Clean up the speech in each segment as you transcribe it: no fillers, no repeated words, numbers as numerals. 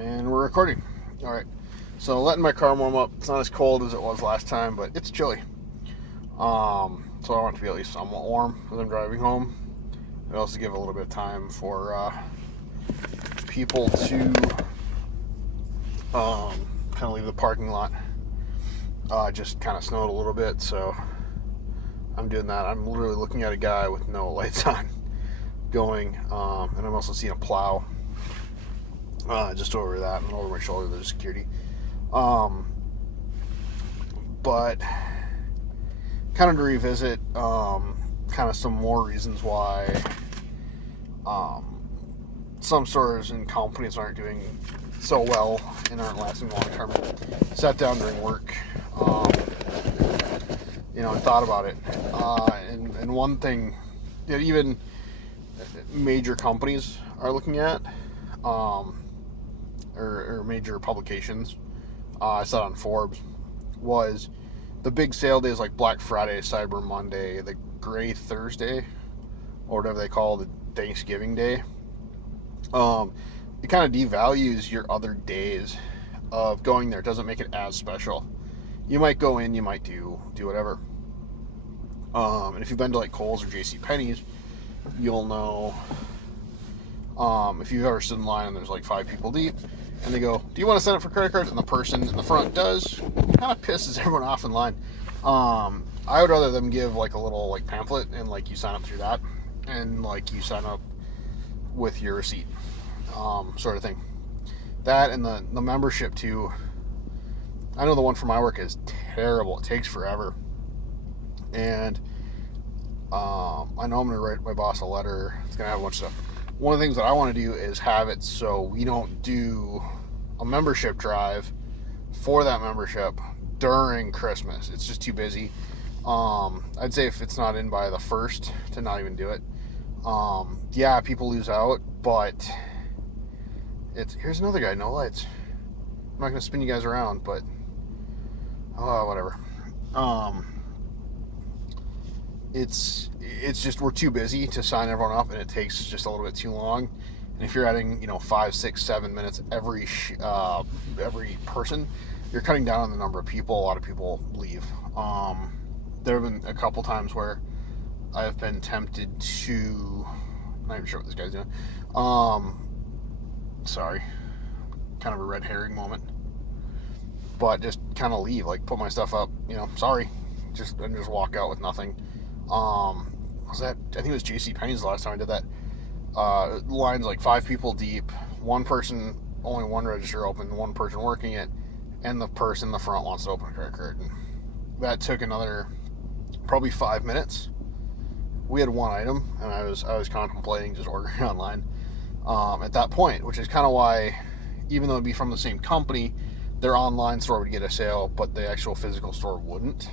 And we're recording. All right. So letting my car warm up. It's not as cold as it was last time, but it's chilly. So I want it to be at least somewhat warm as I'm driving home. It also give a little bit of time for people to kind of leave the parking lot. Just kind of snowed a little bit, so I'm doing that. I'm literally looking at a guy with no lights on going, and I'm also seeing a plow just over that, and over my shoulder there's security. But kind of to revisit kind of some more reasons why some stores and companies aren't doing so well and aren't lasting long term. Sat down during work, and thought about it. And one thing that even major companies are looking at, or major publications, I saw on Forbes, was the big sale days like Black Friday, Cyber Monday, the Gray Thursday, or whatever they call the Thanksgiving Day. It kind of devalues your other days of going there. It doesn't make it as special. You might go in, you might do whatever. And if you've been to like Kohl's or JCPenney's, you'll know, if you've ever stood in line and there's like 5 people deep, and they go, "Do you want to sign up for credit cards?" And the person in the front does, kind of pisses everyone off in line. I would rather them give like a little like pamphlet and like you sign up through that, and like you sign up with your receipt, sort of thing. That and the membership too. I know the one for my work is terrible. It takes forever, and I know I'm going to write my boss a letter. It's going to have a bunch of stuff. One of the things that I want to do is have it so we don't do a membership drive for that membership during Christmas. It's just too busy. I'd say if it's not in by the 1st, to not even do it. Yeah, people lose out, but here's another guy, no lights. I'm not going to spin you guys around, but whatever. It's just we're too busy to sign everyone up, and it takes just a little bit too long. And if you're adding 5, 6, 7 minutes every person, you're cutting down on the number of people. A lot of people leave. There have been a couple times where I've been tempted to, I'm not even sure what this guy's doing. Sorry, kind of a red herring moment. But just kind of leave, like put my stuff up, sorry, just walk out with nothing. I think it was JCPenney's the last time I did that. Lines like 5 people deep, one person, only one register open, one person working it, and the person in the front wants to open a credit card. And that took another probably 5 minutes. We had one item, and I was contemplating just ordering online at that point, which is kind of why, even though it'd be from the same company, their online store would get a sale, but the actual physical store wouldn't.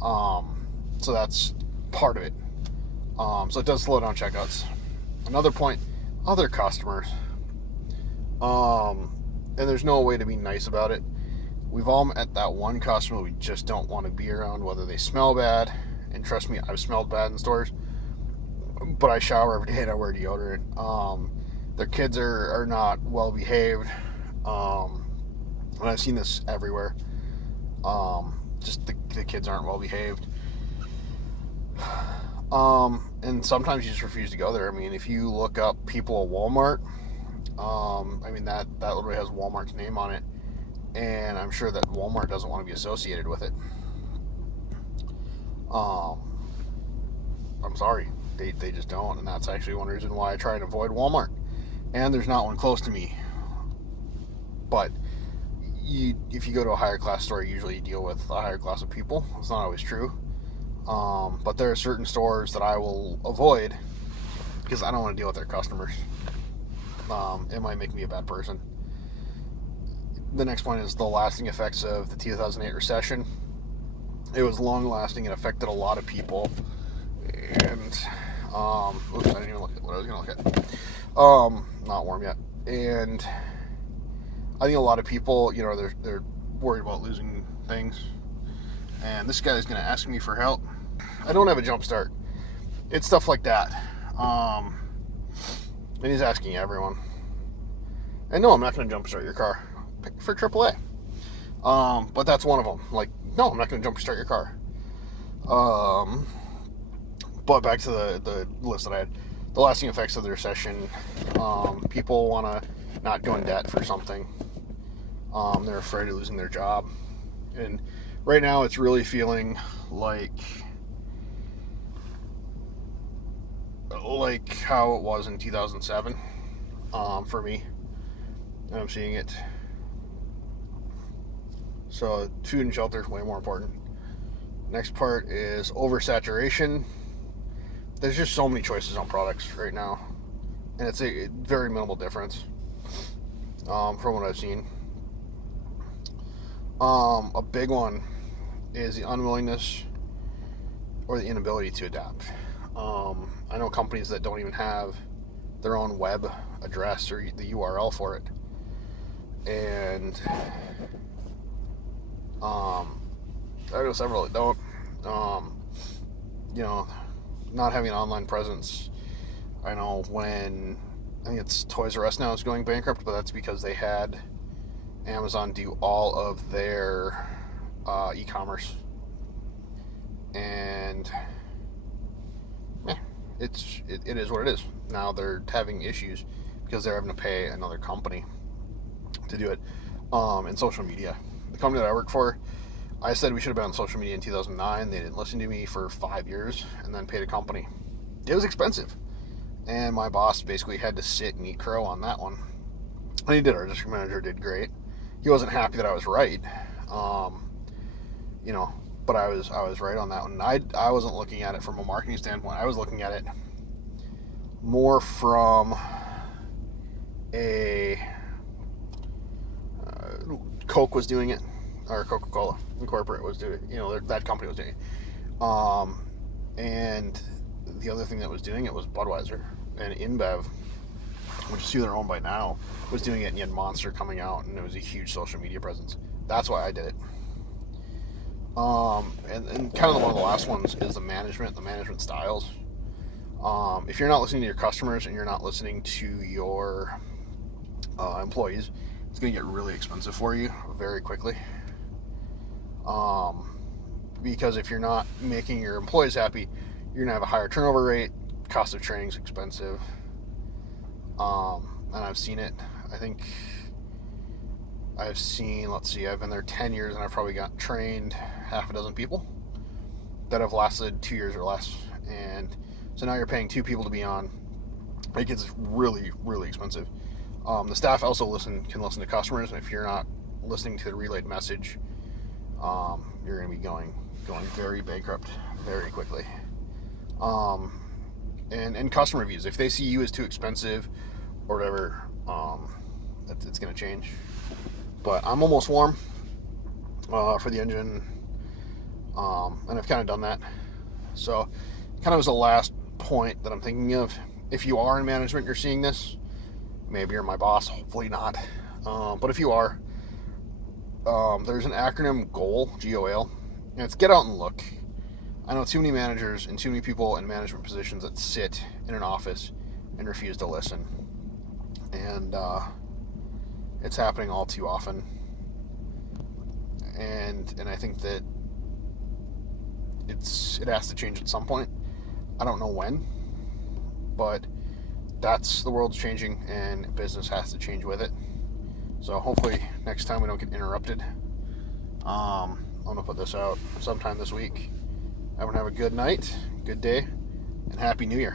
So that's part of it. So it does slow down checkouts. Another point, other customers. And there's no way to be nice about it. We've all met that one customer we just don't want to be around, whether they smell bad. And trust me, I've smelled bad in stores. But I shower every day and I wear deodorant. Their kids are not well behaved. And I've seen this everywhere. Just the kids aren't well behaved. And sometimes you just refuse to go there. I mean, if you look up people at Walmart, that literally has Walmart's name on it, and I'm sure that Walmart doesn't want to be associated with it. I'm sorry, they just don't, and that's actually one reason why I try and avoid Walmart. And there's not one close to me. But if you go to a higher class store, you usually deal with a higher class of people. It's not always true. But there are certain stores that I will avoid because I don't want to deal with their customers. It might make me a bad person. The next point is the lasting effects of the 2008 recession. It was long lasting. It affected a lot of people. And, I didn't even look at what I was going to look at. Not warm yet. And I think a lot of people, they're worried about losing things. And this guy is going to ask me for help. I don't have a jump start. It's stuff like that. And he's asking everyone. And no, I'm not going to jump start your car for AAA. But that's one of them. Like, no, I'm not going to jump start your car. But back to the list that I had. The lasting effects of the recession. People want to not go in debt for something. They're afraid of losing their job. And right now it's really feeling like how it was in 2007 for me. And I'm seeing it. So food and shelter is way more important. Next part is oversaturation. There's just so many choices on products right now, and it's a very minimal difference from what I've seen. A big one is the unwillingness or the inability to adapt. I know companies that don't even have their own web address or the URL for it, and I know several that don't. Not having an online presence. I know I think it's Toys R Us now is going bankrupt, but that's because they had Amazon do all of their e-commerce, and it is what it is. Now they're having issues because they're having to pay another company to do it. In social media, the company that I work for, I said we should have been on social media in 2009. They didn't listen to me for 5 years and then paid a company. It was expensive. And my boss basically had to sit and eat crow on that one. And he did. Our district manager did great. He wasn't happy that I was right. But I was right on that one. I wasn't looking at it from a marketing standpoint. I was looking at it more from a Coke was doing it, or Coca-Cola Incorporated was doing it. That company was doing it. And the other thing that was doing it was Budweiser and InBev, which is who they're owned by now, was doing it, and you had Monster coming out, and it was a huge social media presence. That's why I did it. And kind of one of the last ones is the management styles. If you're not listening to your customers and you're not listening to your employees, it's going to get really expensive for you very quickly. Because if you're not making your employees happy, you're going to have a higher turnover rate. Cost of training is expensive. And I've seen it. I think I've been there 10 years and I've probably got trained half a dozen people that have lasted 2 years or less. And so now you're paying 2 people to be on. It gets really, really expensive. The staff also can listen to customers, and if you're not listening to the relayed message, you're going to be going very bankrupt very quickly. And customer reviews, if they see you as too expensive or whatever, it's going to change. But I'm almost warm for the engine, and I've kind of done that. So kind of as a last point that I'm thinking of, if you are in management, you're seeing this, maybe you're my boss, hopefully not, but if you are, there's an acronym GOAL, GOAL, and it's get out and look. I know too many managers and too many people in management positions that sit in an office and refuse to listen, and it's happening all too often. And I think that it has to change at some point. I don't know when, but that's the world's changing, and business has to change with it. So hopefully next time we don't get interrupted. I'm gonna put this out sometime this week. Everyone have a good night, good day, and Happy New Year.